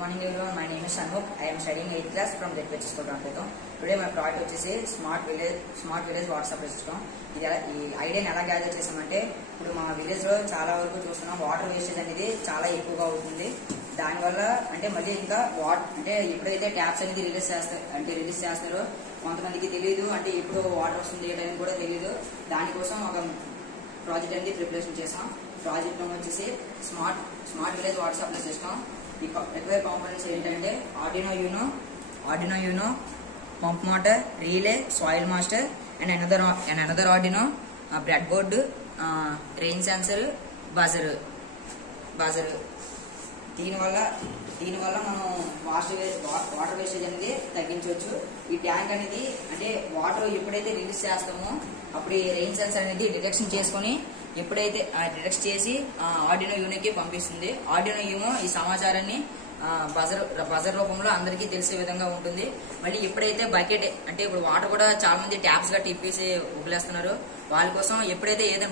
morning everyone, my name is Shanmukh. I am studying 8th class from ZPH School Rampeto. Today my project వచ్చేసి smart village WhatsApp system. ఇది ఈ ఐడియాని ఎలా gather చేసామంటే ఇప్పుడు మా విలేజ్ లో చాలా వరకు చూస్తున్నాం వాటర్ వేస్టేజ్ అనేది చాలా ఎక్కువగా అవుతుంది. దానివల్ల అంటే మళ్ళీ ఇంకా అంటే ఎప్పుడైతే ట్యాప్స్ అనేది రిలీజ్ చేస్తారో కొంతమందికి తెలియదు, అంటే ఎప్పుడు వాటర్ వస్తుంది ఏంటని కూడా తెలియదు. దానికోసం ఒక ప్రాజెక్ట్ అనేది ప్రిపరేషన్ చేసాం. ప్రాజెక్ట్ వచ్చేసి స్మార్ట్ విలేజ్ వాట్సాప్ సిస్టమ్. ఈ రిక్వైర్ కాంపోనెంట్స్ ఏంటంటే Arduino Uno, pump motor, relay, soil moisture and another Arduino, breadboard, rain sensor, buzzer. దీనివల్ల మనం వాటర్ వేస్టేజ్ అనేది తగ్గించవచ్చు. ఈ ట్యాంక్ అనేది అంటే వాటర్ ఎప్పుడైతే రిలీజ్ చేస్తామో అప్పుడు ఈ రెయిన్ సెన్సర్ అనేది డిటెక్షన్ చేసుకుని ఎప్పుడైతే డిటెక్ట్ చేసి ఆర్డినో యూనోకి పంపిస్తుంది. ఆర్డినో యూనో ఈ సమాచారాన్ని బజర్ రూపంలో అందరికీ తెలిసే విధంగా ఉంటుంది. మళ్ళీ ఎప్పుడైతే బకెట్ అంటే ఇప్పుడు వాటర్ కూడా చాలా మంది ట్యాప్స్ గా టిప్పేసి వదిలేస్తున్నారు. వాళ్ళ కోసం ఎప్పుడైతే ఏదైనా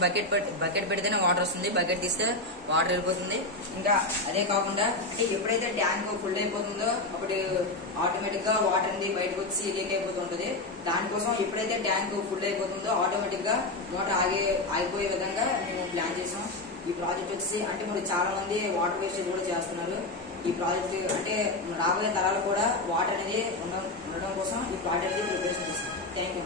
బకెట్ పెడితేనే వాటర్ వస్తుంది, బకెట్ తీస్తే వాటర్ వెళ్ళిపోతుంది. ఇంకా అదే కాకుండా అంటే ఎప్పుడైతే ట్యాంక్ ఫుల్ అయిపోతుందో అప్పుడు ఆటోమేటిక్ గా వాటర్ అనేది బయటకు వచ్చి లీక్ అయిపోతూ ఉంటుంది. దానికోసం ఎప్పుడైతే ట్యాంక్ ఫుల్ అయిపోతుందో ఆటోమేటిక్ గా మోటార్ ఆగిపోయే విధంగా మేము ప్లాన్ చేసాం. ఈ ప్రాజెక్ట్ వచ్చేసి అంటే మరి చాలా మంది వాటర్ వేస్టేజ్ కూడా చేస్తున్నారు. ఈ ప్రాజెక్ట్ అంటే రాబోయే తరాలు కూడా వాటర్ అనేది ఉండడం కోసం ఈ ప్రాజెక్ట్ అనేది ప్రిపరేషన్ చేస్తాం. Thank you.